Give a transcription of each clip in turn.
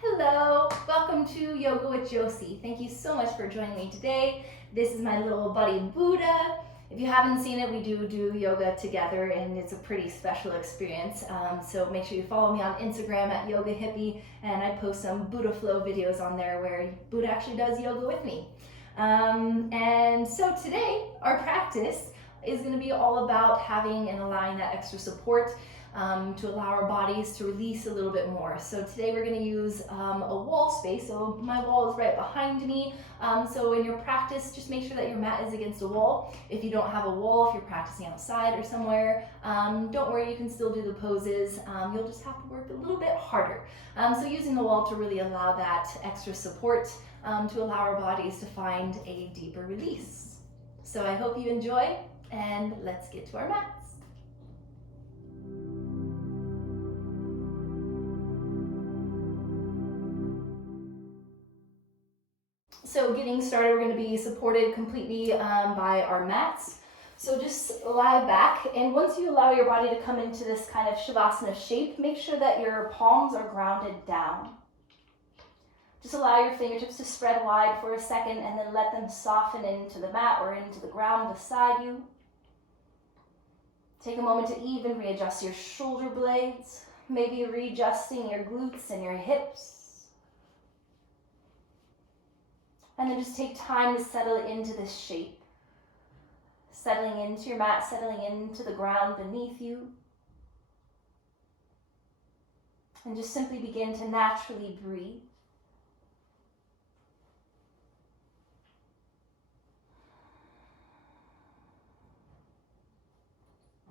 Hello, welcome to Yoga with Josie. Thank you so much for joining me today. This is my little buddy Buddha. If you haven't seen it, we do yoga together and it's a pretty special experience. So make sure you follow me on Instagram at Yoga Hippie, and I post some Buddha flow videos on there where Buddha actually does yoga with me. And so today, our practice is going to be all about having and allowing that extra support to allow our bodies to release a little bit more. So today we're going to use a wall space. So my wall is right behind me. So in your practice, just make sure that your mat is against a wall. If you don't have a wall, if you're practicing outside or somewhere, don't worry, you can still do the poses. You'll just have to work a little bit harder. So using the wall to really allow that extra support to allow our bodies to find a deeper release. So I hope you enjoy, and let's get to our mats. So getting started, we're going to be supported completely by our mats. So just lie back, and once you allow your body to come into this kind of Shavasana shape, make sure that your palms are grounded down. Just allow your fingertips to spread wide for a second and then let them soften into the mat or into the ground beside you. Take a moment to even readjust your shoulder blades, maybe readjusting your glutes and your hips. And then just take time to settle into this shape. Settling into your mat, settling into the ground beneath you. And just simply begin to naturally breathe.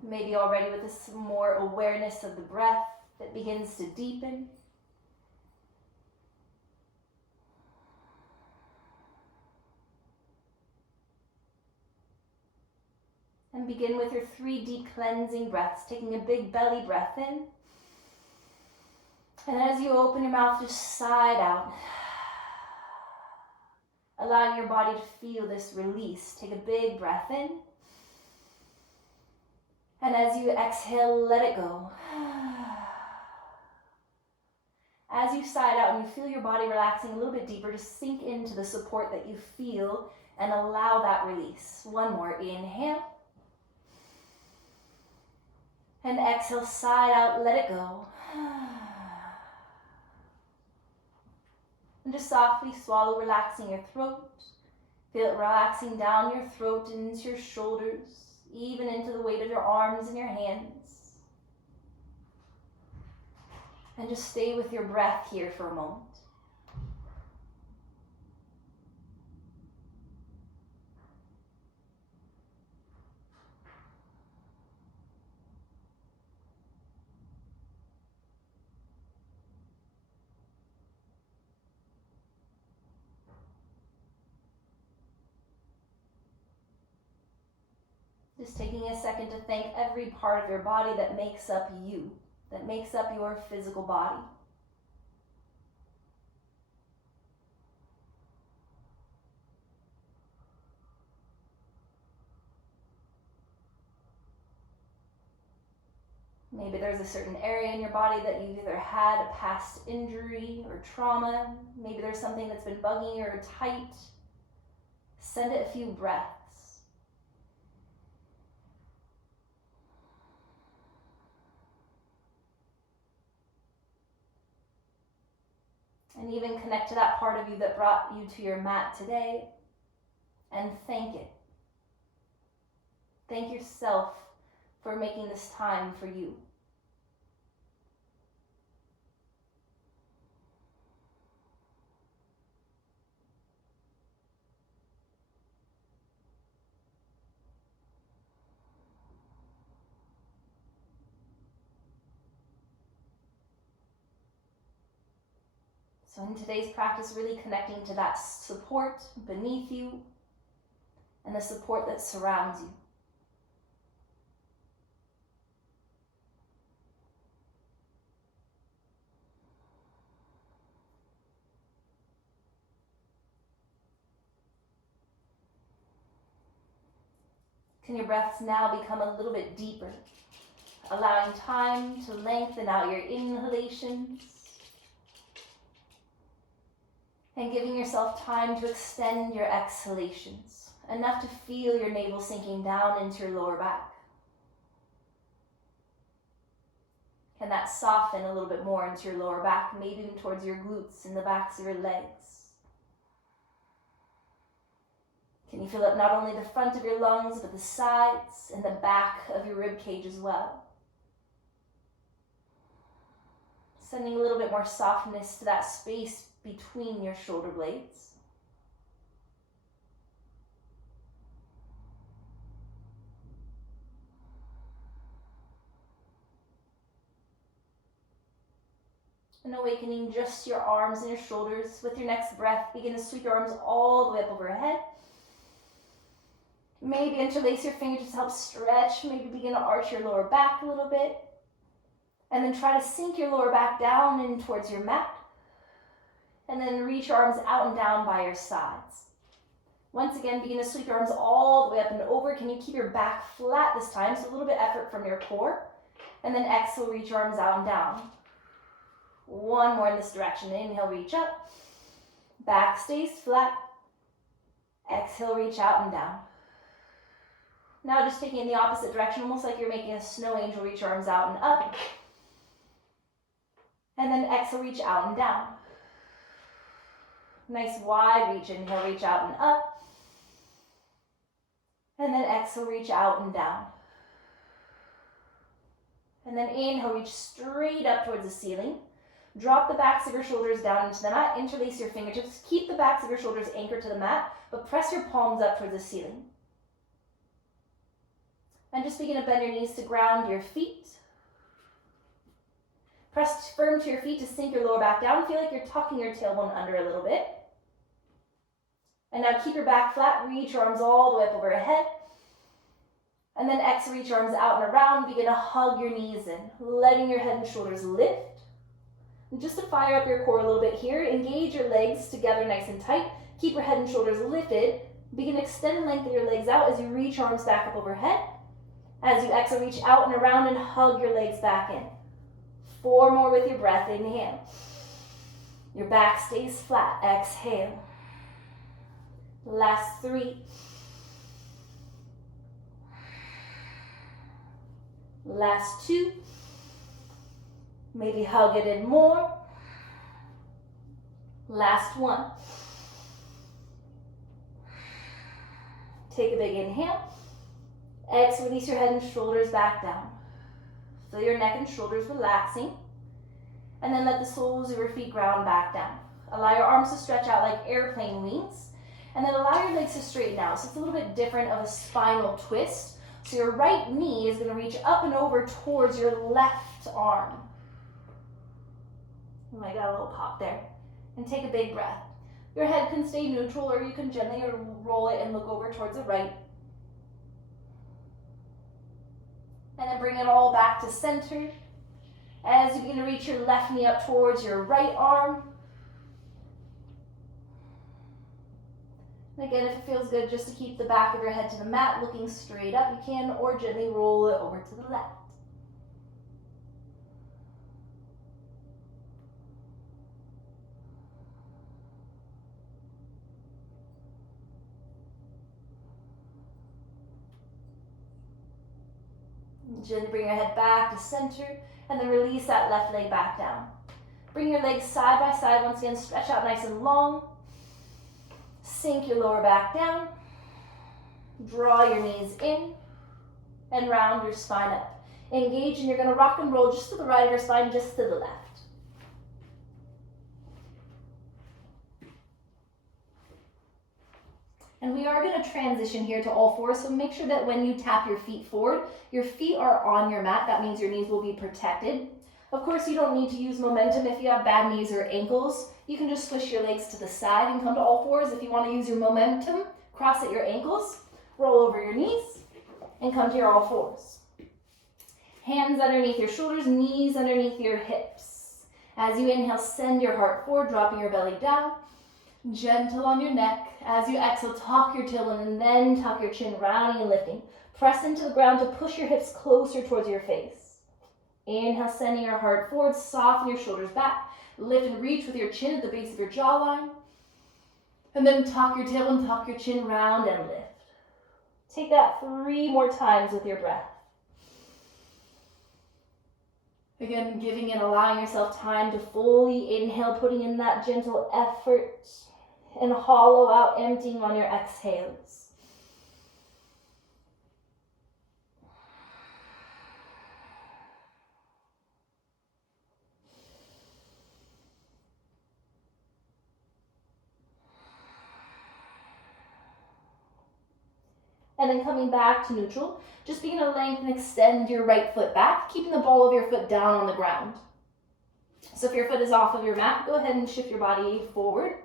Maybe already with this more awareness of the breath that begins to deepen. And begin with your 3 deep cleansing breaths, taking a big belly breath in. And as you open your mouth, just sigh it out. Allowing your body to feel this release. Take a big breath in. And as you exhale, let it go. As you sigh it out and you feel your body relaxing a little bit deeper, just sink into the support that you feel and allow that release. One more, inhale. And exhale, sigh it out, let it go. And just softly swallow, relaxing your throat. Feel it relaxing down your throat into your shoulders, even into the weight of your arms and your hands. And just stay with your breath here for a moment. Just taking a second to thank every part of your body that makes up you, that makes up your physical body. Maybe there's a certain area in your body that you've either had a past injury or trauma. Maybe there's something that's been bugging you or tight. Send it a few breaths. And even connect to that part of you that brought you to your mat today and thank it. Thank yourself for making this time for you. So in today's practice, really connecting to that support beneath you and the support that surrounds you. Can your breaths now become a little bit deeper, allowing time to lengthen out your inhalations And giving yourself time to extend your exhalations, enough to feel your navel sinking down into your lower back. Can that soften a little bit more into your lower back, maybe even towards your glutes and the backs of your legs? Can you feel it not only the front of your lungs, but the sides and the back of your rib cage as well? Sending a little bit more softness to that space between your shoulder blades. And awakening just your arms and your shoulders. With your next breath, begin to sweep your arms all the way up overhead. Maybe interlace your fingers to help stretch. Maybe begin to arch your lower back a little bit. And then try to sink your lower back down in towards your mat. And then reach your arms out and down by your sides. Once again, begin to sweep your arms all the way up and over. Can you keep your back flat this time? So a little bit effort from your core. And then exhale, reach your arms out and down. One more in this direction. Inhale, reach up. Back stays flat. Exhale, reach out and down. Now just taking it in the opposite direction, almost like you're making a snow angel. Reach your arms out and up. And then exhale, reach out and down. Nice wide reach. Inhale, reach out and up. And then exhale, reach out and down. And then inhale, reach straight up towards the ceiling. Drop the backs of your shoulders down into the mat. Interlace your fingertips. Keep the backs of your shoulders anchored to the mat, but press your palms up towards the ceiling. And just begin to bend your knees to ground your feet. Press firm to your feet to sink your lower back down. Feel like you're tucking your tailbone under a little bit. And now keep your back flat. Reach your arms all the way up over your head. And then exhale, reach your arms out and around. Begin to hug your knees in, letting your head and shoulders lift. And just to fire up your core a little bit here, engage your legs together nice and tight. Keep your head and shoulders lifted. Begin to extend and lengthen your legs out as you reach your arms back up overhead. As you exhale, reach out and around and hug your legs back in. 4 more with your breath. Inhale. Your back stays flat. Exhale. Last 3. Last 2. Maybe hug it in more. Last 1. Take a big inhale. Exhale, release your head and shoulders back down. Feel your neck and shoulders relaxing. And then let the soles of your feet ground back down. Allow your arms to stretch out like airplane wings. And then allow your legs to straighten out. So it's a little bit different of a spinal twist. So your right knee is going to reach up and over towards your left arm. Oh, I got a little pop there. And take a big breath. Your head can stay neutral, or you can gently roll it and look over towards the right. And then bring it all back to center. As you begin to reach your left knee up towards your right arm. And again, if it feels good, just to keep the back of your head to the mat, looking straight up, you can, or gently roll it over to the left. Gently bring your head back to center, and then release that left leg back down. Bring your legs side by side. Once again, stretch out nice and long. Sink your lower back down. Draw your knees in, and round your spine up. Engage, and you're going to rock and roll just to the right of your spine, just to the left. And we are going to transition here to all fours, so make sure that when you tap your feet forward, your feet are on your mat. That means your knees will be protected. Of course, you don't need to use momentum if you have bad knees or ankles. You can just swish your legs to the side and come to all fours. If you want to use your momentum, cross at your ankles, roll over your knees, and come to your all fours. Hands underneath your shoulders, knees underneath your hips. As you inhale, send your heart forward, dropping your belly down. Gentle on your neck. As you exhale, tuck your tailbone and then tuck your chin, rounding and lifting. Press into the ground to push your hips closer towards your face. Inhale, sending your heart forward, soften your shoulders back. Lift and reach with your chin at the base of your jawline. And then tuck your tailbone, tuck your chin round and lift. Take that 3 more times with your breath. Again, giving and allowing yourself time to fully inhale, putting in that gentle effort, and hollow out, emptying on your exhales. And then coming back to neutral, just begin to lengthen and extend your right foot back, keeping the ball of your foot down on the ground. So if your foot is off of your mat, go ahead and shift your body forward.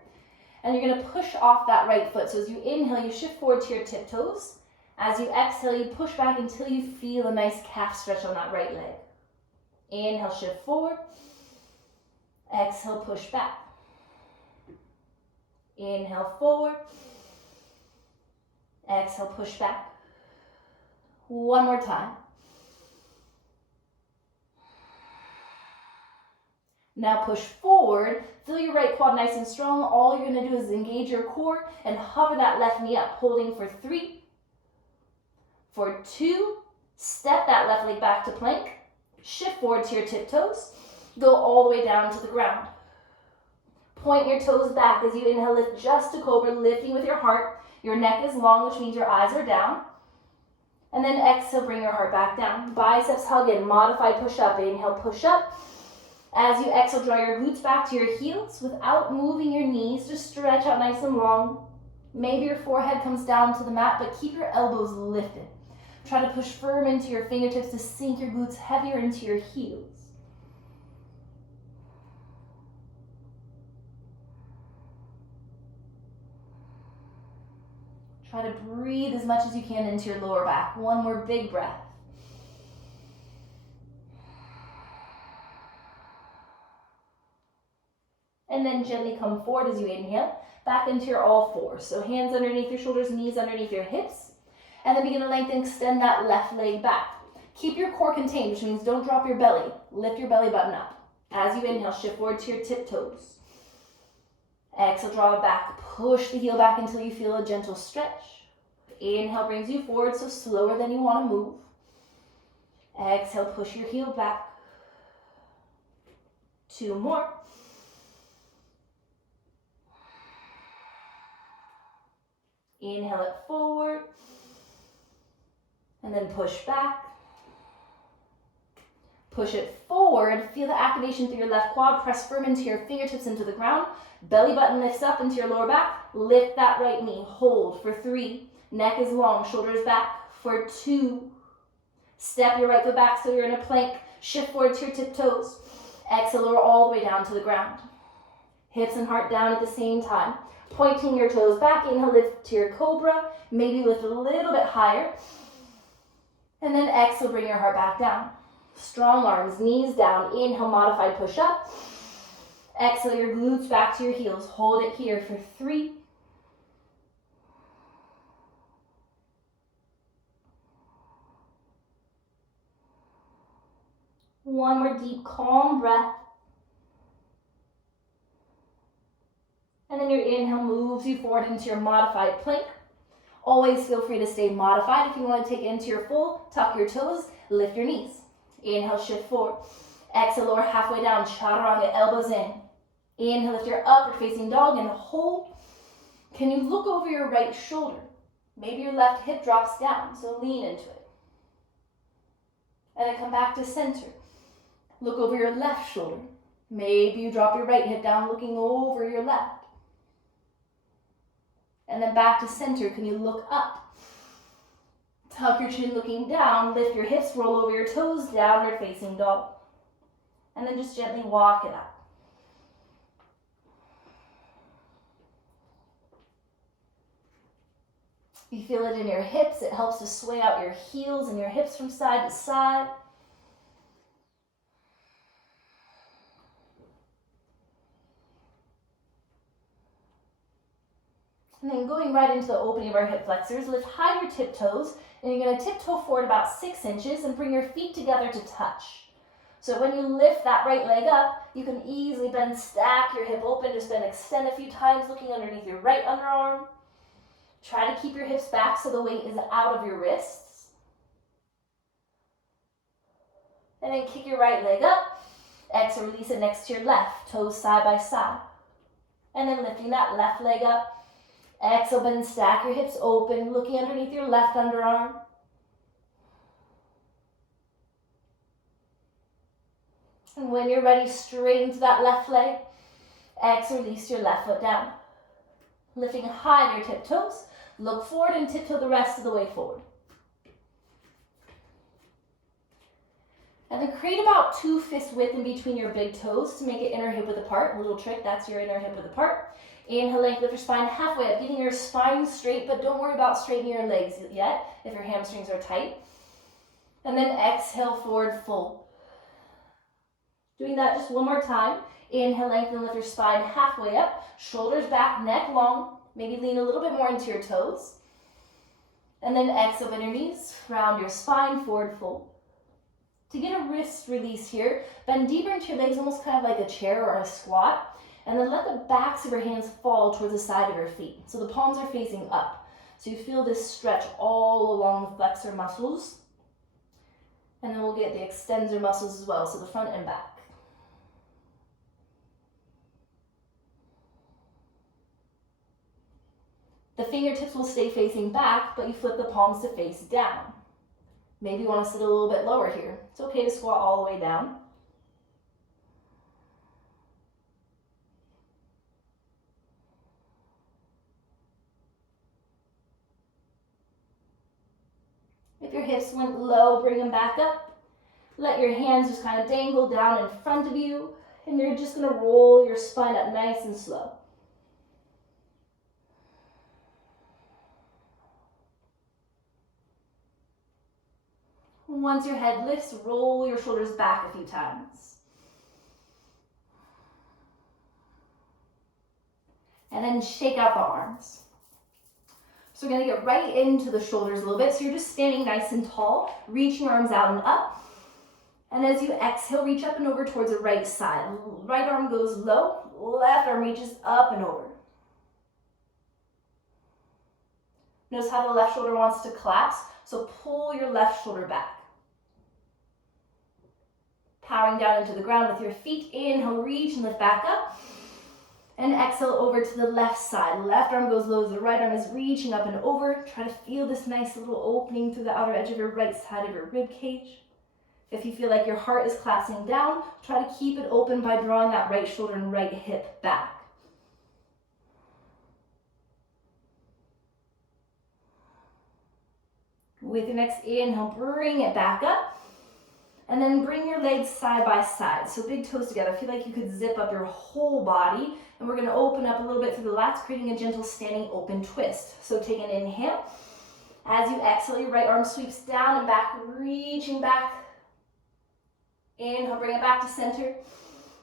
And you're going to push off that right foot. So as you inhale, you shift forward to your tiptoes. As you exhale, you push back until you feel a nice calf stretch on that right leg. Inhale, shift forward. Exhale, push back. Inhale, forward. Exhale, push back. One more time. Now push forward. Feel your right quad nice and strong. All you're going to do is engage your core and hover that left knee up, holding for 3. For 2, step that left leg back to plank. Shift forward to your tiptoes. Go all the way down to the ground. Point your toes back as you inhale, lift just to cobra, lifting with your heart. Your neck is long, which means your eyes are down. And then exhale, bring your heart back down. Biceps hug in, modified push up. Inhale, push up. As you exhale, draw your glutes back to your heels without moving your knees. Just stretch out nice and long. Maybe your forehead comes down to the mat, but keep your elbows lifted. Try to push firm into your fingertips to sink your glutes heavier into your heels. Try to breathe as much as you can into your lower back. One more big breath. And then gently come forward as you inhale, back into your all fours. So hands underneath your shoulders, knees underneath your hips. And then begin to lengthen, extend that left leg back. Keep your core contained, which means don't drop your belly. Lift your belly button up. As you inhale, shift forward to your tiptoes. Exhale, draw it back. Push the heel back until you feel a gentle stretch. Inhale brings you forward, so slower than you want to move. Exhale, push your heel back. 2 more. Inhale it forward. And then push back. Push it forward. Feel the activation through your left quad. Press firm into your fingertips into the ground. Belly button lifts up into your lower back. Lift that right knee. Hold for 3. Neck is long. Shoulders back for 2. Step your right foot back so you're in a plank. Shift forward to your tiptoes. Exhale, lower all the way down to the ground. Hips and heart down at the same time. Pointing your toes back. Inhale, lift to your cobra. Maybe lift a little bit higher. And then exhale, bring your heart back down. Strong arms, knees down. Inhale, modified push up. Exhale, your glutes back to your heels. Hold it here for 3. 1 more deep, calm breath. And then your inhale moves you forward into your modified plank. Always feel free to stay modified. If you want to take it into your full, tuck your toes, lift your knees. Inhale, shift forward. Exhale, lower halfway down, chaturanga, elbows in. Inhale, lift your upward facing dog and hold. Can you look over your right shoulder? Maybe your left hip drops down, so lean into it. And then come back to center. Look over your left shoulder. Maybe you drop your right hip down, looking over your left. And then back to center. Can you look up? Tuck your chin looking down, lift your hips, roll over your toes, downward facing dog. And then just gently walk it up. You feel it in your hips. It helps to sway out your heels and your hips from side to side. And then going right into the opening of our hip flexors, lift high your tiptoes, and you're going to tiptoe forward about 6 inches and bring your feet together to touch. So when you lift that right leg up, you can easily bend, stack your hip open, just bend, extend a few times, looking underneath your right underarm. Try to keep your hips back so the weight is out of your wrists. And then kick your right leg up. Exhale, release it next to your left, toes side by side. And then lifting that left leg up. Exhale, bend and stack your hips open, looking underneath your left underarm. And when you're ready, straighten to that left leg. Exhale, release your left foot down. Lifting high on your tiptoes. Look forward and tiptoe the rest of the way forward. And then create about 2 fist width in between your big toes to make it inner hip width apart. A little trick, that's your inner hip width apart. Inhale, length, lift your spine halfway up, getting your spine straight, but don't worry about straightening your legs yet if your hamstrings are tight. And then exhale, forward fold. Doing that just one more time. Inhale, lengthen, lift your spine halfway up. Shoulders back, neck long. Maybe lean a little bit more into your toes. And then exhale, bend your knees, round your spine, forward fold. To get a wrist release here, bend deeper into your legs, almost kind of like a chair or a squat. And then let the backs of your hands fall towards the side of your feet. So the palms are facing up. So you feel this stretch all along the flexor muscles. And then we'll get the extensor muscles as well, so the front and back. The fingertips will stay facing back, but you flip the palms to face down. Maybe you want to sit a little bit lower here. It's okay to squat all the way down. If your hips went low, bring them back up. Let your hands just kind of dangle down in front of you, and you're just going to roll your spine up nice and slow. Once your head lifts, roll your shoulders back a few times. And then shake out the arms. So we're going to get right into the shoulders a little bit. So you're just standing nice and tall, reaching arms out and up. And as you exhale, reach up and over towards the right side. Right arm goes low, left arm reaches up and over. Notice how the left shoulder wants to collapse. So pull your left shoulder back. Powering down into the ground with your feet. Inhale, reach and lift back up. And exhale over to the left side. Left arm goes low as the right arm is reaching up and over. Try to feel this nice little opening through the outer edge of your right side of your rib cage. If you feel like your heart is collapsing down, try to keep it open by drawing that right shoulder and right hip back. With your next inhale, bring it back up. And then bring your legs side by side. So big toes together. Feel like you could zip up your whole body. And we're going to open up a little bit through the lats, creating a gentle standing open twist. So take an inhale. As you exhale, your right arm sweeps down and back, reaching back. Inhale, bring it back to center.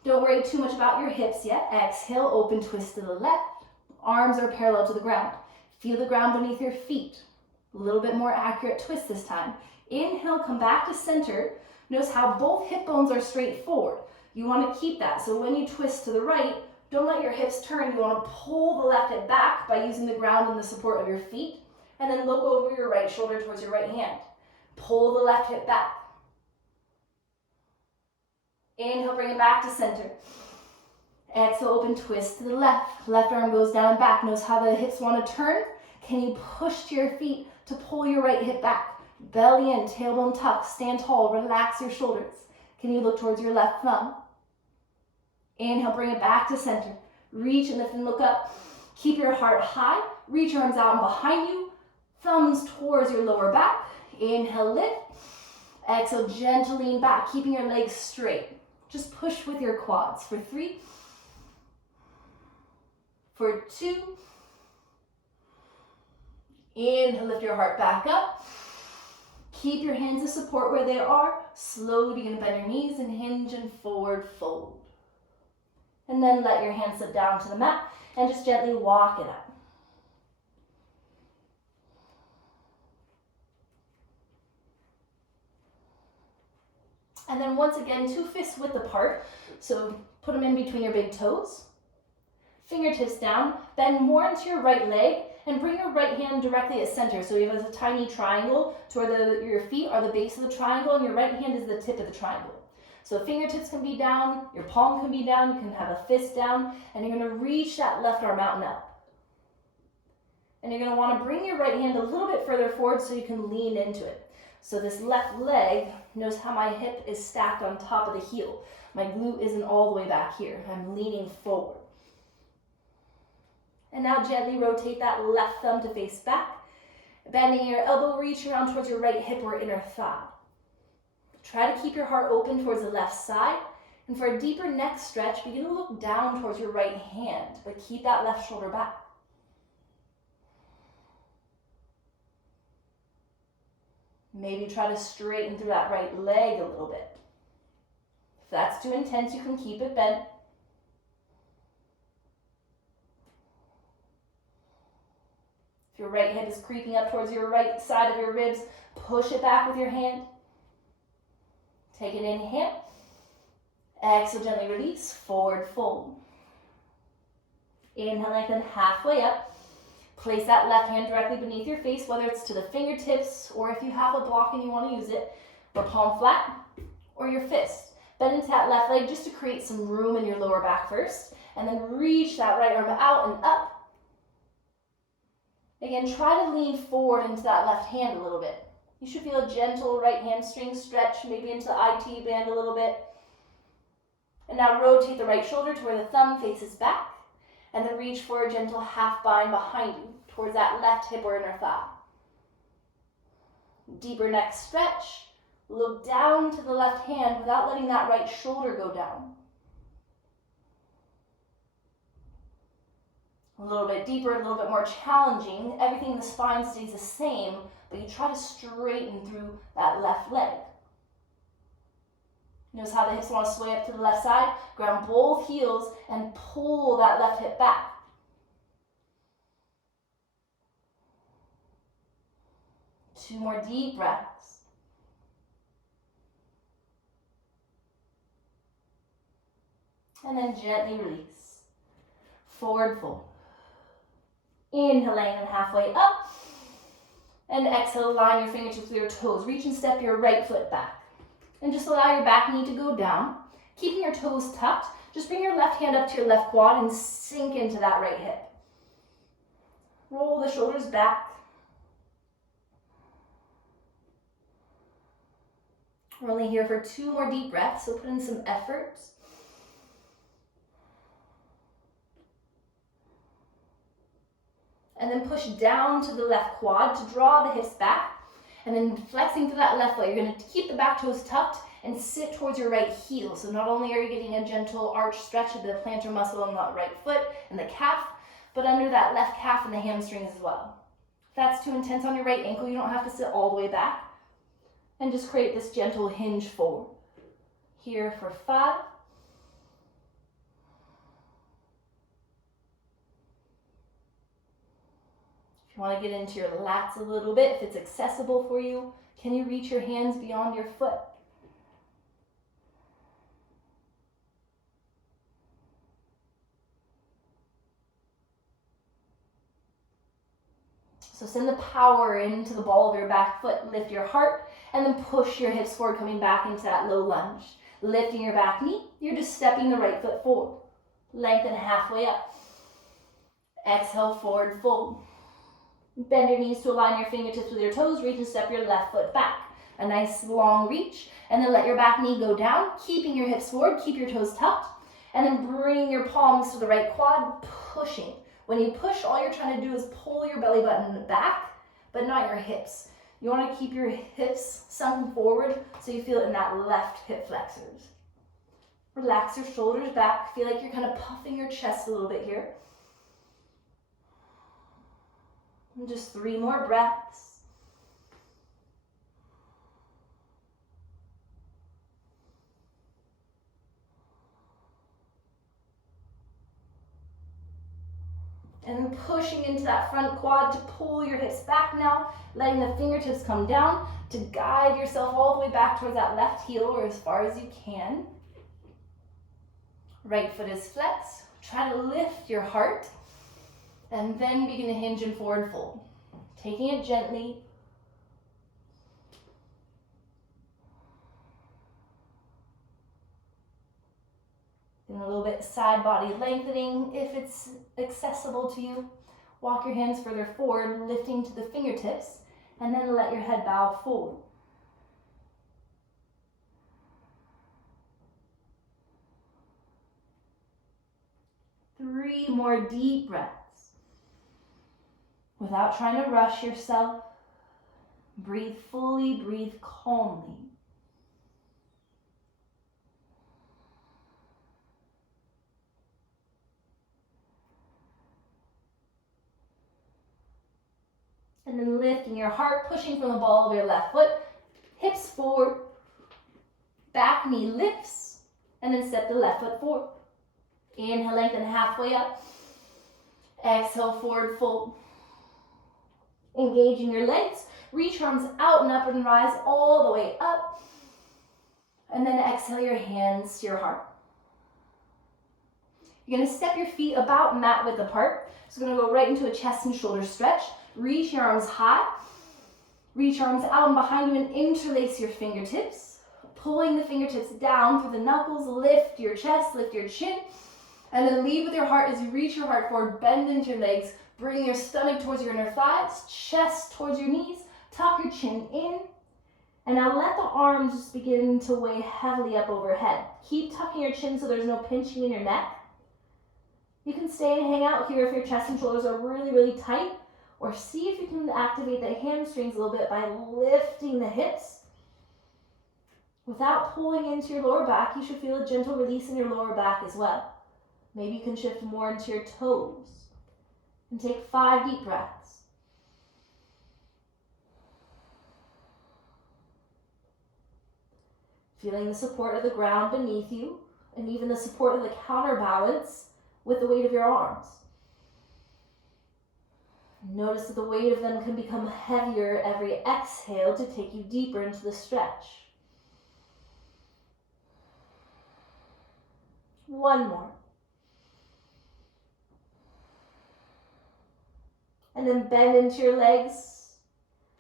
Don't worry too much about your hips yet. Exhale, open twist to the left. Arms are parallel to the ground. Feel the ground beneath your feet. A little bit more accurate twist this time. Inhale, come back to center. Notice how both hip bones are straight forward. You want to keep that. So when you twist to the right, don't let your hips turn. You want to pull the left hip back by using the ground and the support of your feet. And then look over your right shoulder towards your right hand. Pull the left hip back. Inhale, bring it back to center. Exhale, open twist to the left. Left arm goes down and back. Notice how the hips want to turn. Can you push to your feet to pull your right hip back? Belly in, tailbone tuck, stand tall, relax your shoulders. Can you look towards your left thumb? Inhale, bring it back to center. Reach and lift and look up. Keep your heart high. Reach your arms out and behind you. Thumbs towards your lower back. Inhale, lift. Exhale, gentle lean back, keeping your legs straight. Just push with your quads for 3, for 2. Inhale, lift your heart back up. Keep your hands to support where they are. Slowly begin to bend your knees and hinge and forward fold. And then let your hands slip down to the mat and just gently walk it up. And then once again, 2 fists width apart. So put them in between your big toes. Fingertips down, bend more into your right leg, and bring your right hand directly at center. So you have a tiny triangle to where your feet are the base of the triangle, and your right hand is the tip of the triangle. So fingertips can be down, your palm can be down, you can have a fist down, and you're gonna reach that left arm out and up. And you're gonna wanna bring your right hand a little bit further forward so you can lean into it. So this left leg, notice how my hip is stacked on top of the heel. My glute isn't all the way back here. I'm leaning forward. And now gently rotate that left thumb to face back, bending your elbow, reach around towards your right hip or inner thigh. Try to keep your heart open towards the left side, and for a deeper neck stretch, begin to look down towards your right hand, but keep that left shoulder back. Maybe try to straighten through that right leg a little bit. If that's too intense, you can keep it bent. Your right hip is creeping up towards your right side of your ribs. Push it back with your hand. Take an inhale. Exhale, gently release. Forward fold. Inhale, lengthen halfway up. Place that left hand directly beneath your face, whether it's to the fingertips or if you have a block and you want to use it, or palm flat, or your fist. Bend into that left leg just to create some room in your lower back first, and then reach that right arm out and up. Again, try to lean forward into that left hand a little bit. You should feel a gentle right hamstring stretch, maybe into the IT band a little bit. And now rotate the right shoulder to where the thumb faces back, and then reach for a gentle half bind behind you, towards that left hip or inner thigh. Deeper neck stretch. Look down to the left hand without letting that right shoulder go down. A little bit deeper, a little bit more challenging. Everything in the spine stays the same, but you try to straighten through that left leg. Notice how the hips want to sway up to the left side. Ground both heels and pull that left hip back. Two more deep breaths. And then gently release. Forward fold. Inhale, lengthen halfway up. And exhale, line your fingertips with your toes. Reach and step your right foot back. And just allow your back knee to go down. Keeping your toes tucked, just bring your left hand up to your left quad and sink into that right hip. Roll the shoulders back. We're only here for 2 more deep breaths, so put in some effort. And then push down to the left quad to draw the hips back. And then flexing to that left leg, you're going to keep the back toes tucked and sit towards your right heel. So not only are you getting a gentle arch stretch of the plantar muscle on the right foot and the calf, but under that left calf and the hamstrings as well. If that's too intense on your right ankle, you don't have to sit all the way back. And just create this gentle hinge forward. Here for 5. If you want to get into your lats a little bit, if it's accessible for you, can you reach your hands beyond your foot? So send the power into the ball of your back foot, lift your heart, and then push your hips forward, coming back into that low lunge. Lifting your back knee, you're just stepping the right foot forward. Lengthen halfway up. Exhale, forward fold. Bend your knees to align your fingertips with your toes, reach and step your left foot back. A nice long reach, and then let your back knee go down, keeping your hips forward, keep your toes tucked, and then bring your palms to the right quad, pushing. When you push, all you're trying to do is pull your belly button back, but not your hips. You want to keep your hips sunken forward so you feel it in that left hip flexors. Relax your shoulders back. Feel like you're kind of puffing your chest a little bit here. And just 3 more breaths. And then pushing into that front quad to pull your hips back now, letting the fingertips come down to guide yourself all the way back towards that left heel or as far as you can. Right foot is flexed. Try to lift your heart and then begin to hinge and forward fold. Taking it gently. And a little bit side body lengthening if it's accessible to you. Walk your hands further forward, lifting to the fingertips, and then let your head bow forward. Three more deep breaths. Without trying to rush yourself, breathe fully, breathe calmly. And then lifting your heart, pushing from the ball of your left foot, hips forward, back knee lifts, and then step the left foot forward. Inhale, lengthen halfway up. Exhale, forward fold. Engaging your legs, reach arms out and up and rise all the way up. And then exhale your hands to your heart. You're going to step your feet about mat width apart. So we're going to go right into a chest and shoulder stretch. Reach your arms high. Reach arms out and behind you and interlace your fingertips. Pulling the fingertips down through the knuckles, lift your chest, lift your chin. And then lead with your heart as you reach your heart forward, bend into your legs. Bring your stomach towards your inner thighs, chest towards your knees. Tuck your chin in. And now let the arms just begin to weigh heavily up overhead. Keep tucking your chin so there's no pinching in your neck. You can stay and hang out here if your chest and shoulders are really, really tight. Or see if you can activate the hamstrings a little bit by lifting the hips. Without pulling into your lower back, you should feel a gentle release in your lower back as well. Maybe you can shift more into your toes. And take 5 deep breaths. Feeling the support of the ground beneath you, and even the support of the counterbalance with the weight of your arms. Notice that the weight of them can become heavier every exhale to take you deeper into the stretch. One more. And then bend into your legs.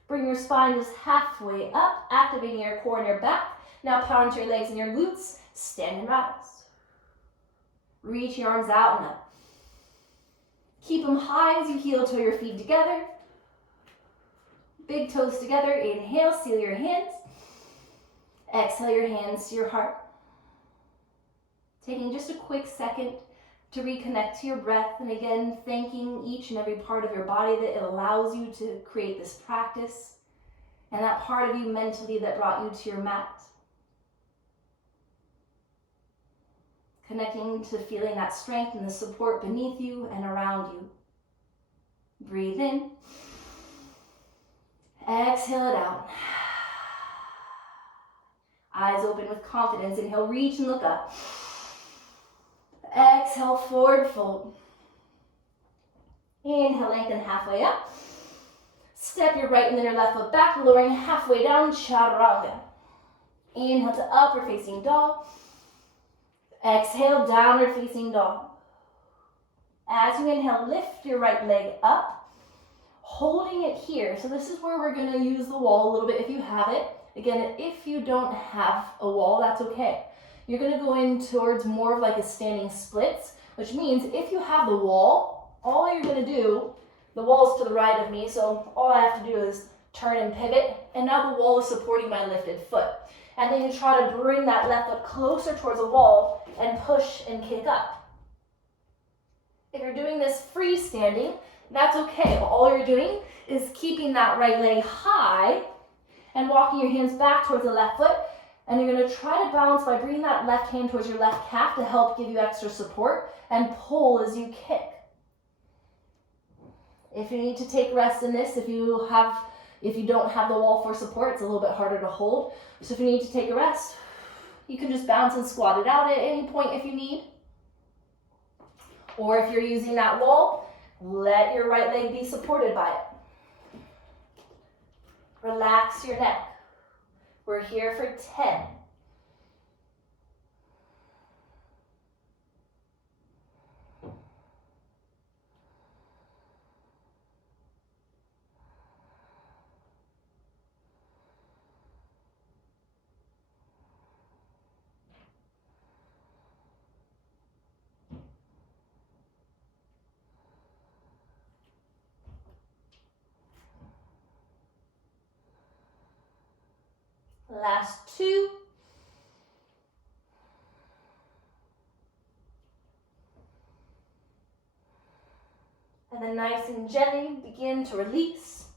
Bring your spine just halfway up, activating your core and your back. Now power into your legs and your glutes. Stand and rise. Reach your arms out and up. Keep them high as you heel toe your feet together. Big toes together. Inhale, seal your hands. Exhale your hands to your heart. Taking just a quick second to reconnect to your breath, and again, thanking each and every part of your body that it allows you to create this practice, and that part of you mentally that brought you to your mat. Connecting to feeling that strength and the support beneath you and around you. Breathe in. Exhale it out. Eyes open with confidence. Inhale, reach and look up. Exhale, forward fold. Inhale, lengthen halfway up. Step your right and then your left foot back, lowering halfway down, chaturanga. Inhale to upward facing dog. Exhale, downward facing dog. As you inhale, lift your right leg up, holding it here. So this is where we're going to use the wall a little bit if you have it. Again, if you don't have a wall, that's okay. You're going to go in towards more of like a standing splits, which means if you have the wall, all you're going to do, the wall is to the right of me, so all I have to do is turn and pivot, and now the wall is supporting my lifted foot. And then you try to bring that left foot closer towards the wall and push and kick up. If you're doing this freestanding, that's okay. But all you're doing is keeping that right leg high and walking your hands back towards the left foot. And you're going to try to balance by bringing that left hand towards your left calf to help give you extra support and pull as you kick. If you need to take rest in this, if you don't have the wall for support, it's a little bit harder to hold. So if you need to take a rest, you can just bounce and squat it out at any point if you need. Or if you're using that wall, Let your right leg be supported by it. Relax your neck. We're here for 10. Last 2. And then nice and gently begin to release,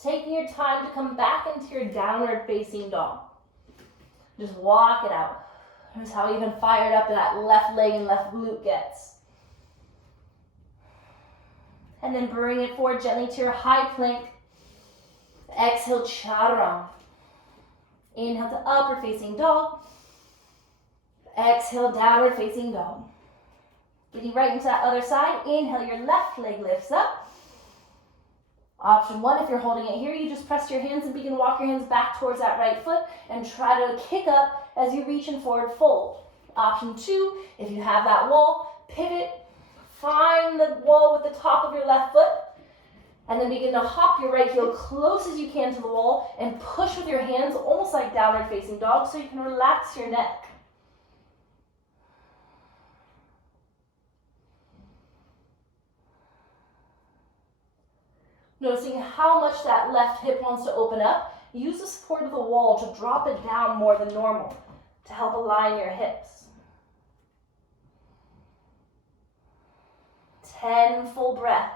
taking your time to come back into your downward facing dog. Just walk it out. Notice how even fired up that left leg and left glute gets. And then bring it forward gently to your high plank. Exhale, chaturanga. Inhale to upward facing dog. Exhale, downward facing dog. Getting right into that other side. Inhale, your left leg lifts up. Option 1, if you're holding it here, you just press your hands and begin to walk your hands back towards that right foot and try to kick up as you reach and forward fold. Option 2, if you have that wall, pivot, find the wall with the top of your left foot, and then begin to hop your right heel close as you can to the wall and push with your hands, almost like downward facing dog, so you can relax your neck. Noticing how much that left hip wants to open up, use the support of the wall to drop it down more than normal to help align your hips. 10 full breaths.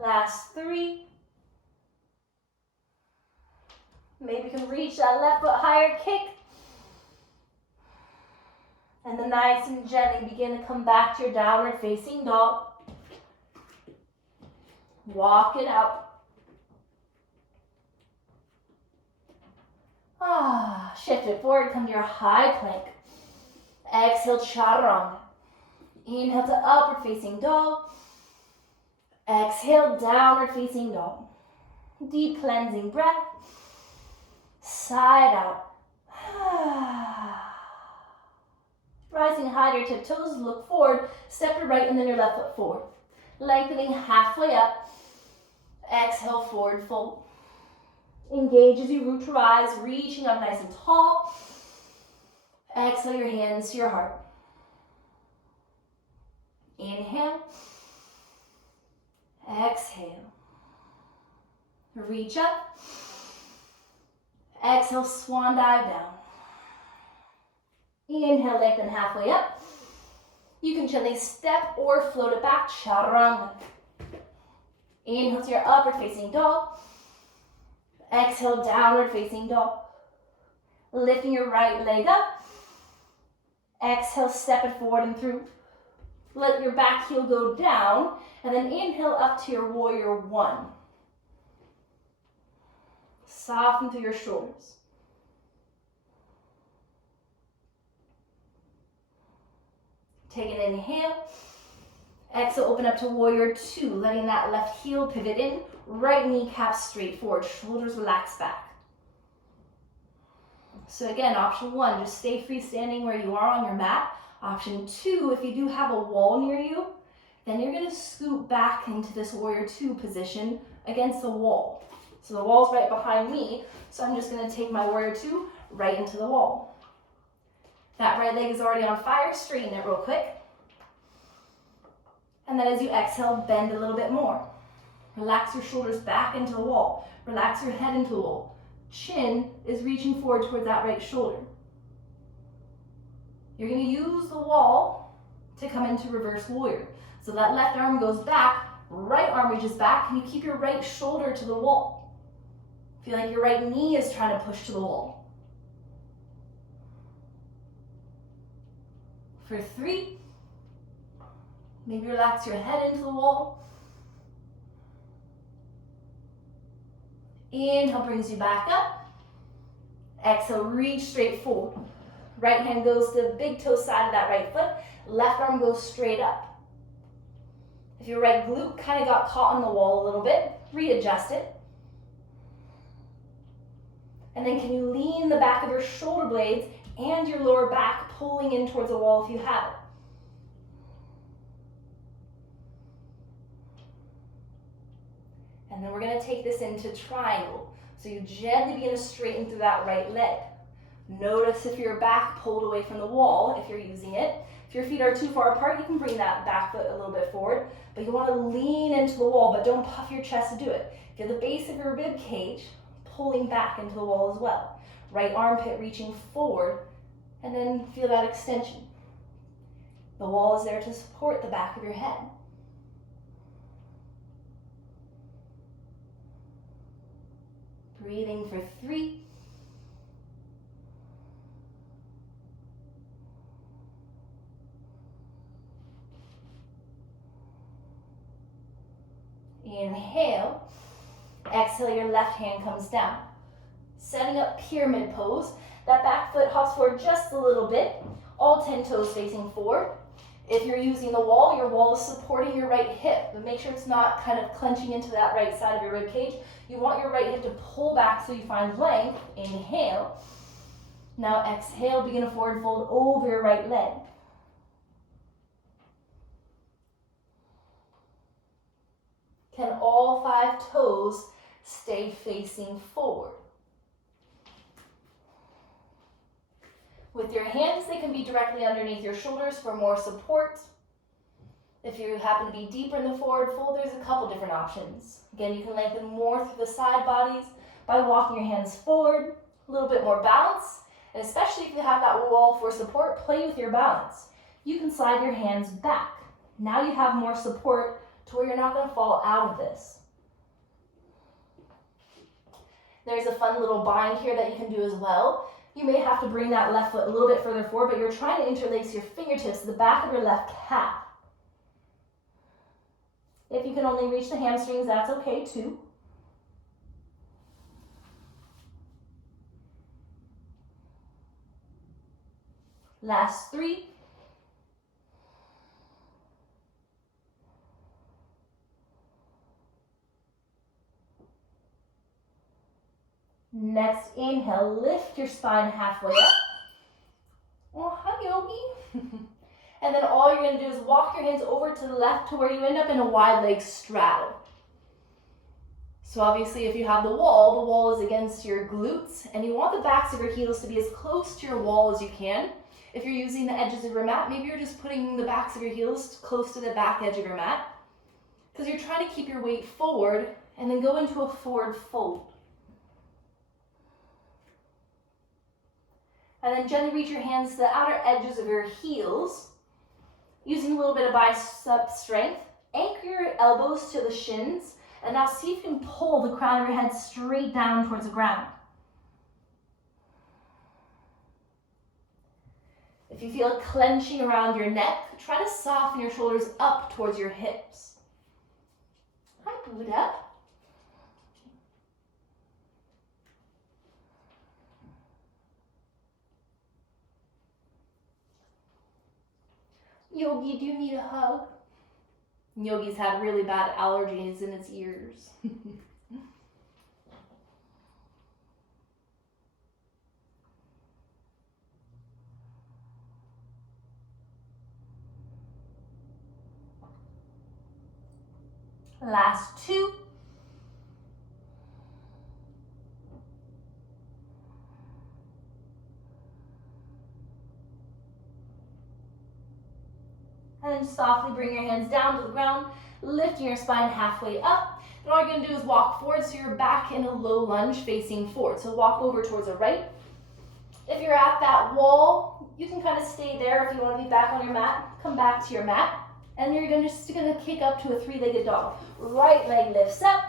Last 3. Maybe you can reach that left foot higher, kick. And then nice and gently begin to come back to your downward facing dog. Walk it out. Shift it forward, come to your high plank. Exhale, chaturanga. Inhale to upward facing dog. Exhale, downward facing dog. Deep cleansing breath. Side out. Rising high to your tiptoes, look forward, step your right and then your left foot forward. Lengthening halfway up. Exhale, forward fold. Engage as you root to rise, reaching up nice and tall. Exhale your hands to your heart. Inhale. Exhale. Reach up. Exhale, swan dive down. Inhale, lengthen halfway up. You can gently step or float it back, chaturanga. Inhale to your upward facing dog. Exhale, downward facing dog. Lifting your right leg up. Exhale, step it forward and through. Let your back heel go down, and then inhale up to your warrior 1. Soften through your shoulders. Take an inhale. Exhale, open up to warrior 2, letting that left heel pivot in, right kneecap straight forward, shoulders relax back. So again, option 1, just stay freestanding where you are on your mat. Option 2, if you do have a wall near you, then you're going to scoot back into this warrior 2 position against the wall. So the wall's right behind me, so I'm just going to take my warrior 2 right into the wall. That right leg is already on fire, straighten it real quick. And then as you exhale, bend a little bit more. Relax your shoulders back into the wall. Relax your head into the wall. Chin is reaching forward towards that right shoulder. You're going to use the wall to come into reverse warrior. So that left arm goes back, right arm reaches back, and you keep your right shoulder to the wall. Feel like your right knee is trying to push to the wall. For 3, maybe relax your head into the wall. Inhale brings you back up. Exhale, reach straight forward. Right hand goes to the big toe side of that right foot. Left arm goes straight up. If your right glute kind of got caught on the wall a little bit, readjust it. And then can you lean the back of your shoulder blades and your lower back pulling in towards the wall if you have it. And then we're going to take this into triangle. So you gently begin to straighten through that right leg. Notice if your back pulled away from the wall, if you're using it. If your feet are too far apart, you can bring that back foot a little bit forward. But you want to lean into the wall, but don't puff your chest to do it. Feel the base of your rib cage pulling back into the wall as well. Right armpit reaching forward, and then feel that extension. The wall is there to support the back of your head. Breathing for 3. Inhale. Exhale, your left hand comes down. Setting up pyramid pose. That back foot hops forward just a little bit. All 10 toes facing forward. If you're using the wall, your wall is supporting your right hip, but make sure it's not kind of clenching into that right side of your rib cage. You want your right hip to pull back so you find length. Inhale. Now exhale, begin a forward fold over your right leg. Can all 5 toes stay facing forward? With your hands, they can be directly underneath your shoulders for more support. If you happen to be deeper in the forward fold, there's a couple different options. Again, you can lengthen more through the side bodies by walking your hands forward, a little bit more balance, and especially if you have that wall for support, play with your balance. You can slide your hands back. Now you have more support to where you're not going to fall out of this. There's a fun little bind here that you can do as well. You may have to bring that left foot a little bit further forward, but you're trying to interlace your fingertips to the back of your left calf. If you can only reach the hamstrings, that's okay too. Last 3. Next inhale, lift your spine halfway up. Oh, hi, yogi. And then all you're going to do is walk your hands over to the left to where you end up in a wide leg straddle. So obviously if you have the wall is against your glutes, and you want the backs of your heels to be as close to your wall as you can. If you're using the edges of your mat, maybe you're just putting the backs of your heels close to the back edge of your mat, because you're trying to keep your weight forward and then go into a forward fold. And then gently reach your hands to the outer edges of your heels, using a little bit of bicep strength. Anchor your elbows to the shins, and now see if you can pull the crown of your head straight down towards the ground. If you feel a clenching around your neck, try to soften your shoulders up towards your hips. Hi, Buddha. Yogi, do you need a hug? Yogi's had really bad allergies in his ears. Last 2. And then softly bring your hands down to the ground, lifting your spine halfway up. And all you're going to do is walk forward so you're back in a low lunge facing forward. So walk over towards the right. If you're at that wall, You can kind of stay there if you want to be back on your mat. Come back to your mat. And you're just going to kick up to a three-legged dog. Right leg lifts up.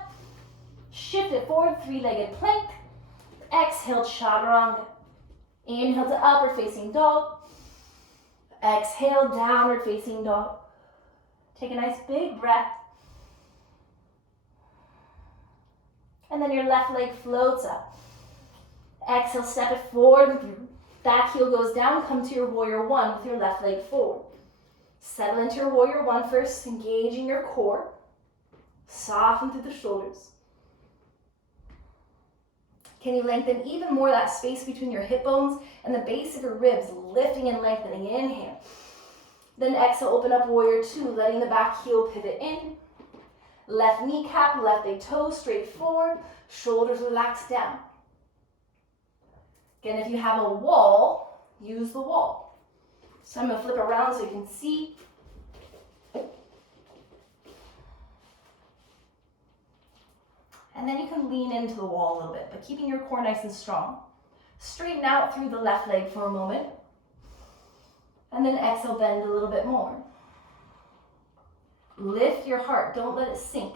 Shift it forward, three-legged plank. Exhale, chaturanga. Inhale to upward facing dog. Exhale, downward facing dog. Take a nice big breath. And then your left leg floats up. Exhale, step it forward with your back heel goes down. Come to your warrior one with your left leg forward. Settle into your warrior one first, engaging your core. Soften through the shoulders. Can you lengthen even more that space between your hip bones and the base of your ribs, lifting and lengthening? Inhale. Then exhale, open up warrior two, letting the back heel pivot in. Left kneecap, left big toe straight forward, shoulders relax down. Again, if you have a wall, use the wall. So I'm going to flip around so you can see. And then you can lean into the wall a little bit, but keeping your core nice and strong. Straighten out through the left leg for a moment. And then exhale, bend a little bit more. Lift your heart, don't let it sink.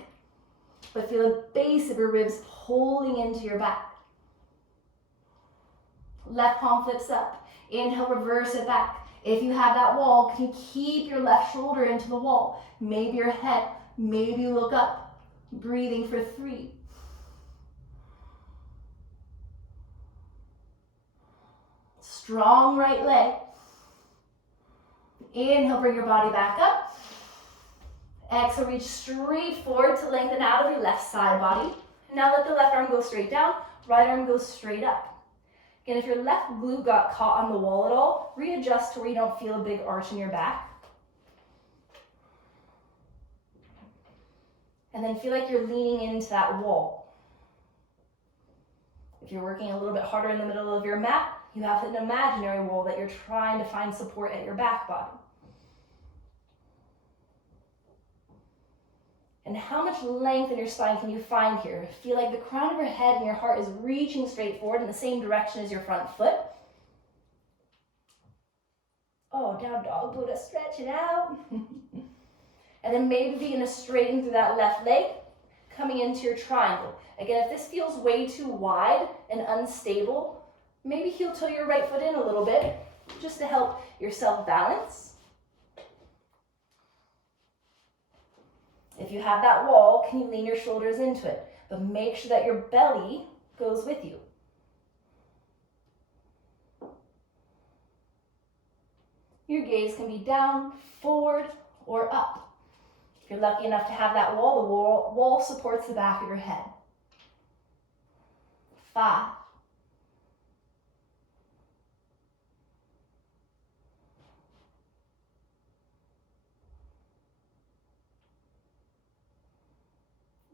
But feel the base of your ribs pulling into your back. Left palm flips up. Inhale, reverse it back. If you have that wall, can you keep your left shoulder into the wall? Maybe your head, maybe look up. Breathing for 3. Strong right leg. Inhale, bring your body back up. Exhale, reach straight forward to lengthen out of your left side body. Now let the left arm go straight down, right arm goes straight up. Again, if your left glute got caught on the wall at all, readjust to where you don't feel a big arch in your back. And then feel like you're leaning into that wall. If you're working a little bit harder in the middle of your mat, you have an imaginary wall that you're trying to find support at your back body. And how much length in your spine can you find here? Feel like the crown of your head and your heart is reaching straight forward in the same direction as your front foot. Oh, down dog Buddha, stretch it out. And then maybe begin to straighten through that left leg, coming into your triangle. Again, if this feels way too wide and unstable, maybe heel toe your right foot in a little bit, just to help yourself balance. If you have that wall, can you lean your shoulders into it? But make sure that your belly goes with you. Your gaze can be down, forward, or up. If you're lucky enough to have that wall, the wall supports the back of your head. 5.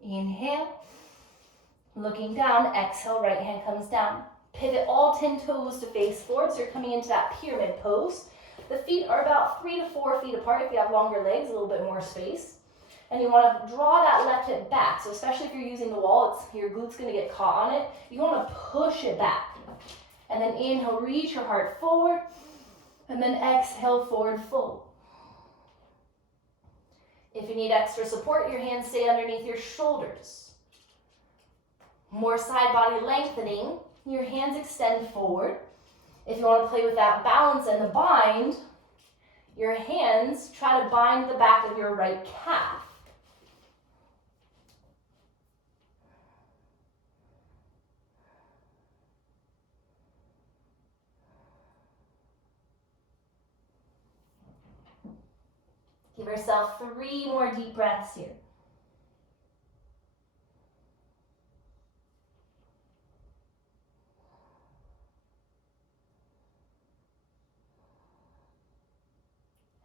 Inhale, looking down, exhale, right hand comes down. Pivot all 10 toes to face forward, so you're coming into that pyramid pose. The feet are about 3 to 4 feet apart. If you have longer legs, a little bit more space. And you want to draw that left hip back, so especially if you're using the wall, your glute's going to get caught on it. You want to push it back. And then inhale, reach your heart forward, and then exhale, forward fold. If you need extra support, your hands stay underneath your shoulders. More side body lengthening, your hands extend forward. If you want to play with that balance and the bind, your hands try to bind the back of your right calf. Give yourself 3 more deep breaths here.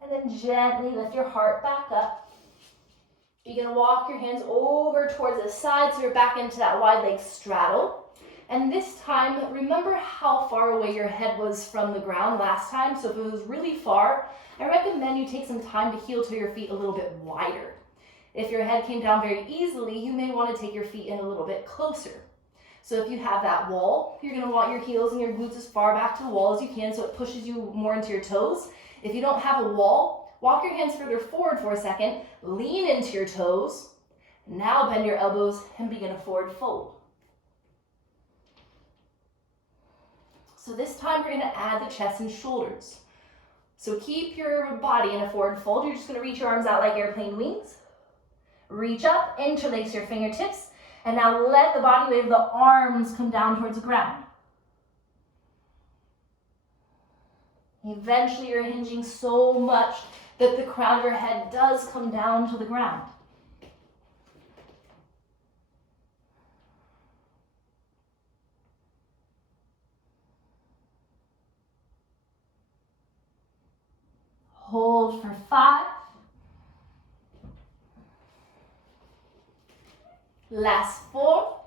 And then gently lift your heart back up. You're going to walk your hands over towards the side so you're back into that wide leg straddle. And this time, remember how far away your head was from the ground last time. So if it was really far, I recommend you take some time to heel toe your feet a little bit wider. If your head came down very easily, you may want to take your feet in a little bit closer. So if you have that wall, you're gonna want your heels and your glutes as far back to the wall as you can so it pushes you more into your toes. If you don't have a wall, walk your hands further forward for a second, lean into your toes. Now bend your elbows and begin a forward fold. So this time we're gonna add the chest and shoulders. So keep your body in a forward fold. You're just gonna reach your arms out like airplane wings. Reach up, interlace your fingertips, and now let the body weight of the arms come down towards the ground. Eventually you're hinging so much that the crown of your head does come down to the ground. Hold for 5. Last 4.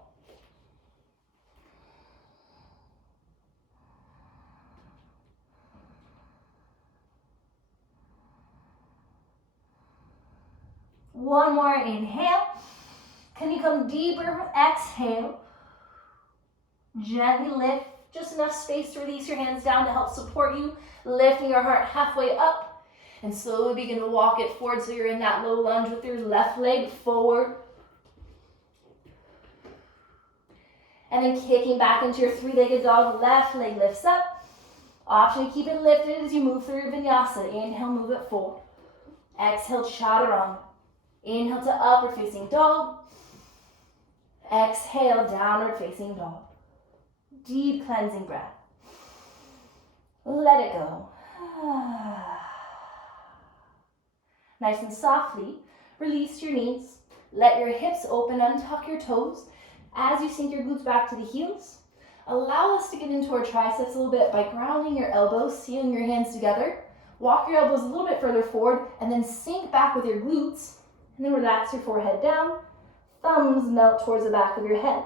One more inhale. Can you come deeper? Exhale. Gently lift, just enough space to release your hands down to help support you, lifting your heart halfway up, and slowly begin to walk it forward so you're in that low lunge with your left leg forward. And then kicking back into your 3-legged dog, left leg lifts up. Option to keep it lifted as you move through your vinyasa. Inhale, move it forward. Exhale, chaturanga. Inhale to upward facing dog. Exhale, downward facing dog. Deep cleansing breath. Let it go. Nice and softly, release your knees. Let your hips open, untuck your toes. As you sink your glutes back to the heels, allow us to get into our triceps a little bit by grounding your elbows, sealing your hands together. Walk your elbows a little bit further forward and then sink back with your glutes. And then relax your forehead down. Thumbs melt towards the back of your head.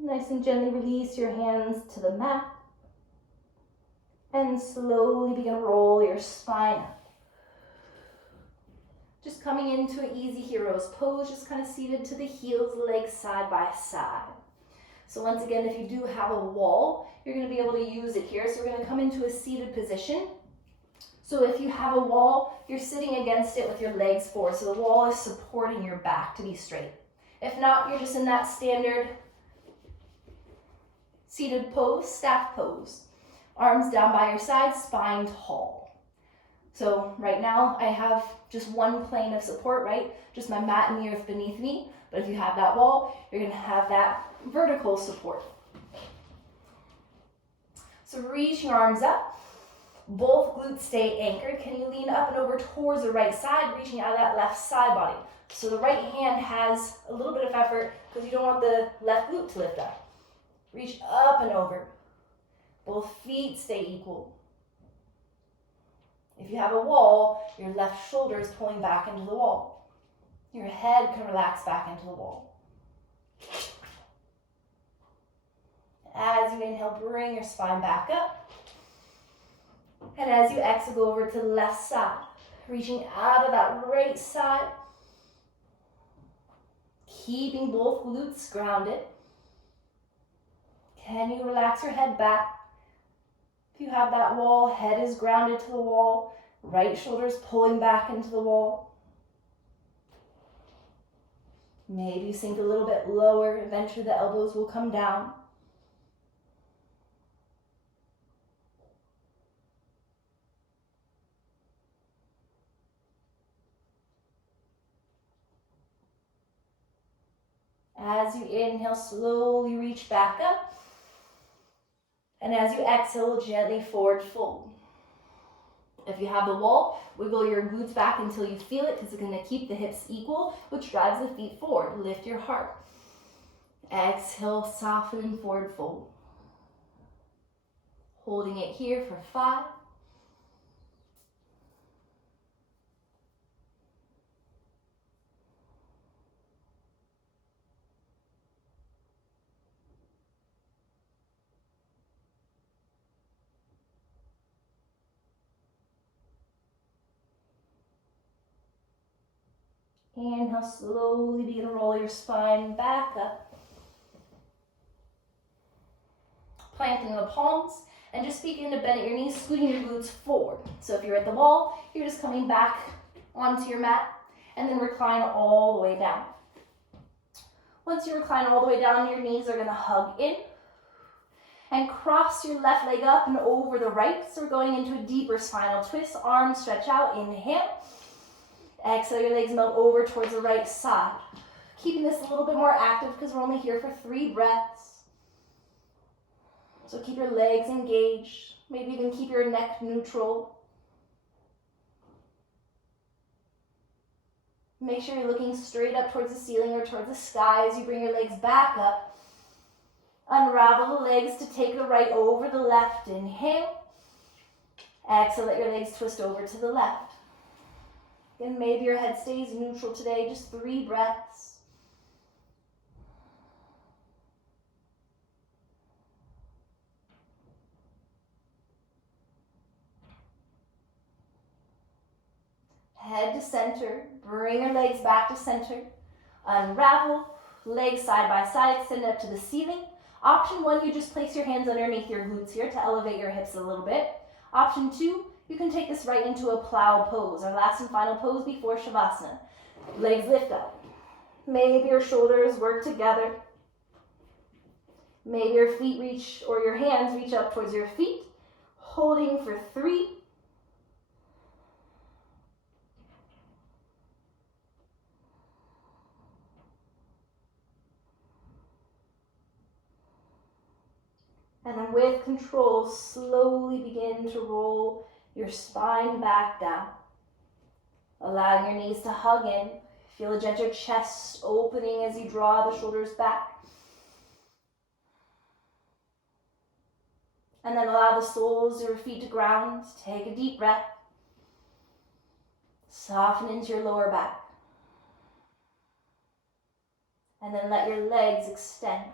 Nice and gently release your hands to the mat. And slowly begin to roll your spine up. Just coming into an easy hero's pose, just kind of seated to the heels, legs side by side. So once again, if you do have a wall, you're going to be able to use it here. So we're going to come into a seated position. So if you have a wall, you're sitting against it with your legs forward. So the wall is supporting your back to be straight. If not, you're just in that standard seated pose, staff pose. Arms down by your side, spine tall. So right now I have just one plane of support, right? Just my mat and the earth beneath me. But if you have that wall, you're gonna have that vertical support. So reach your arms up. Both glutes stay anchored. Can you lean up and over towards the right side, reaching out of that left side body? So the right hand has a little bit of effort because you don't want the left glute to lift up. Reach up and over. Both feet stay equal. If you have a wall, your left shoulder is pulling back into the wall. Your head can relax back into the wall. As you inhale, bring your spine back up. And as you exhale, go over to the left side. Reaching out of that right side. Keeping both glutes grounded. Can you relax your head back? If you have that wall, head is grounded to the wall, right shoulder is pulling back into the wall. Maybe you sink a little bit lower, eventually the elbows will come down. As you inhale, slowly reach back up. And as you exhale, gently forward fold. If you have the wall, wiggle your glutes back until you feel it because it's going to keep the hips equal, which drives the feet forward. Lift your heart. Exhale, soften and forward fold. Holding it here for 5. Inhale, slowly begin to roll your spine back up. Planting the palms, and just begin to bend at your knees, scooting your glutes forward. So if you're at the wall, you're just coming back onto your mat, and then recline all the way down. Once you recline all the way down, your knees are going to hug in, and cross your left leg up and over the right. So we're going into a deeper spinal twist. Arms stretch out, inhale. Exhale, your legs melt over towards the right side. Keeping this a little bit more active because we're only here for 3 breaths. So keep your legs engaged. Maybe even keep your neck neutral. Make sure you're looking straight up towards the ceiling or towards the sky as you bring your legs back up. Unravel the legs to take the right over the left. Inhale. Exhale, let your legs twist over to the left. And maybe your head stays neutral today, just 3 breaths. Head to center, bring your legs back to center. Unravel, legs side by side, extend up to the ceiling. Option 1, you just place your hands underneath your glutes here to elevate your hips a little bit. Option 2, you can take this right into a plow pose, our last and final pose before Shavasana. Legs lift up. Maybe your shoulders work together. Maybe your feet reach, or your hands reach up towards your feet. Holding for 3. And then with control, slowly begin to roll your spine back down. Allowing your knees to hug in. Feel a gentle chest opening as you draw the shoulders back. And then allow the soles of your feet to ground. Take a deep breath. Soften into your lower back. And then let your legs extend.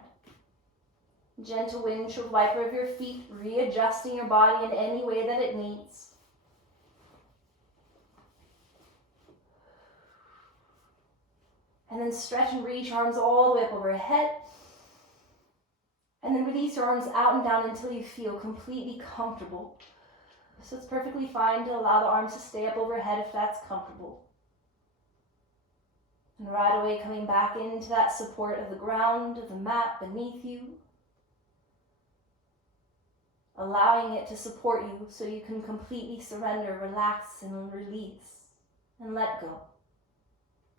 Gentle windshield wiper of your feet, readjusting your body in any way that it needs. And then stretch and reach, arms all the way up overhead. And then release your arms out and down until you feel completely comfortable. So it's perfectly fine to allow the arms to stay up overhead if that's comfortable. And right away coming back into that support of the ground, of the mat beneath you. Allowing it to support you so you can completely surrender, relax, and release, and let go.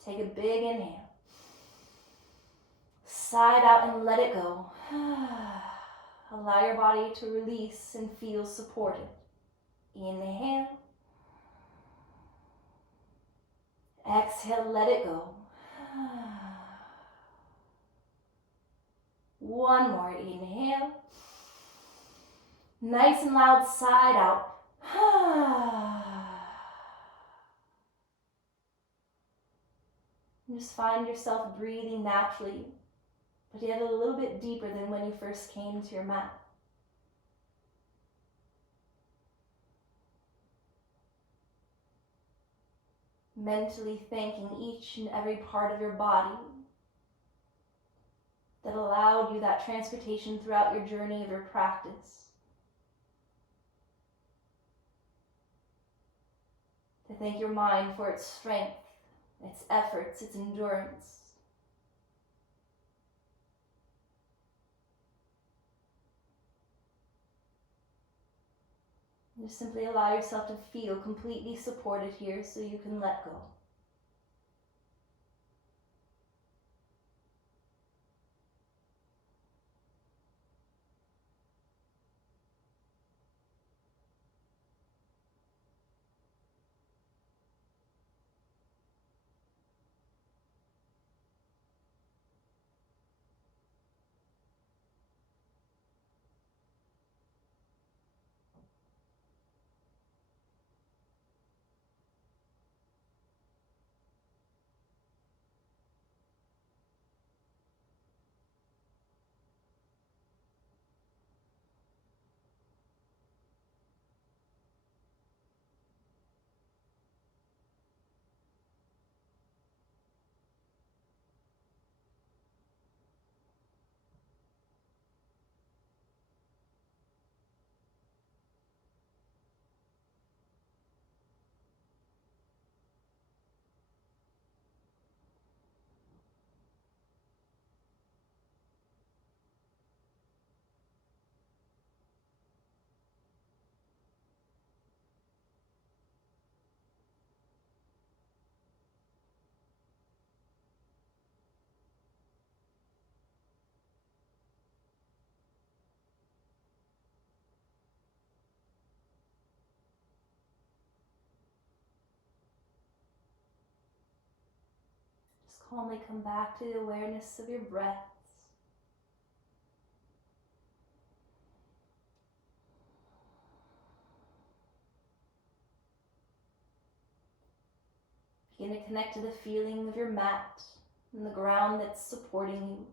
Take a big inhale. Side out and let it go. Allow your body to release and feel supported. Inhale. Exhale, let it go. One more inhale. Nice and loud, side out. Just find yourself breathing naturally, but yet a little bit deeper than when you first came to your mat. Mentally thanking each and every part of your body that allowed you that transportation throughout your journey of your practice. To thank your mind for its strength, its efforts, its endurance. Just simply allow yourself to feel completely supported here so you can let go. calmly come back to the awareness of your breath. Begin to connect to the feeling of your mat and the ground that's supporting you.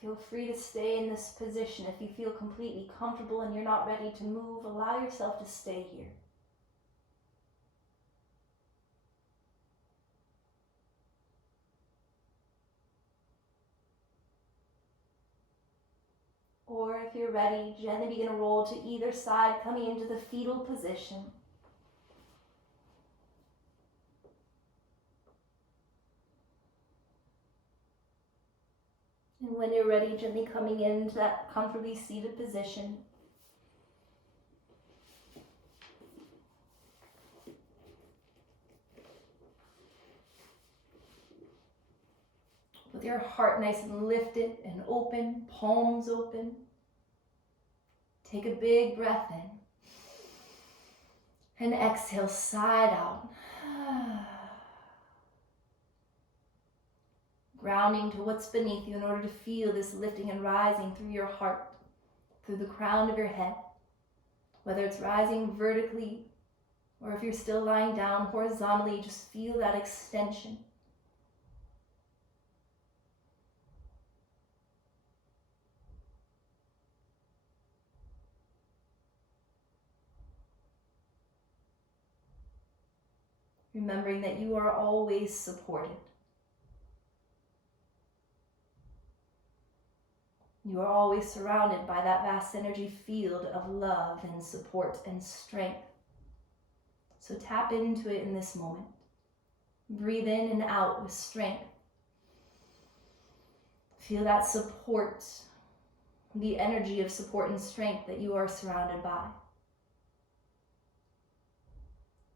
Feel free to stay in this position. If you feel completely comfortable and you're not ready to move, allow yourself to stay here. Or if you're ready, gently begin to roll to either side, coming into the fetal position. And when you're ready, gently coming into that comfortably seated position. With your heart nice and lifted and open, palms open. Take a big breath in. And exhale, side out. Grounding to what's beneath you in order to feel this lifting and rising through your heart, through the crown of your head. Whether it's rising vertically or if you're still lying down horizontally, just feel that extension. Remembering that you are always supported. You are always surrounded by that vast energy field of love and support and strength. So tap into it in this moment. Breathe in and out with strength. Feel that support, the energy of support and strength that you are surrounded by.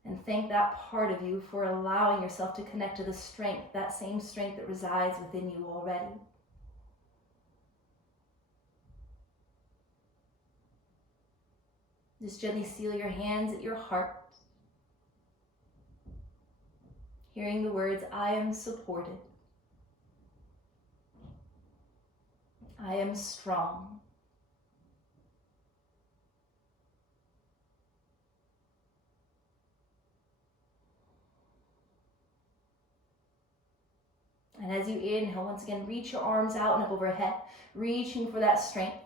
And thank that part of you for allowing yourself to connect to the strength, that same strength that resides within you already. Just gently seal your hands at your heart, hearing the words, I am supported. I am strong. And as you inhale, once again, reach your arms out and up overhead, reaching for that strength.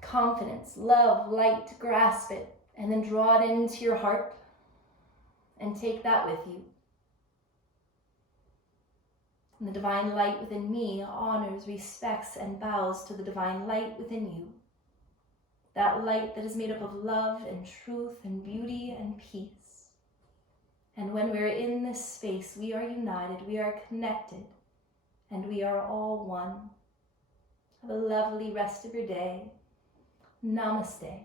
Confidence, love, light, grasp it, and then draw it into your heart and take that with you. And the divine light within me honors, respects, and bows to the divine light within you. That light that is made up of love and truth and beauty and peace. And when we're in this space, we are united, we are connected, and we are all one. Have a lovely rest of your day. Namaste.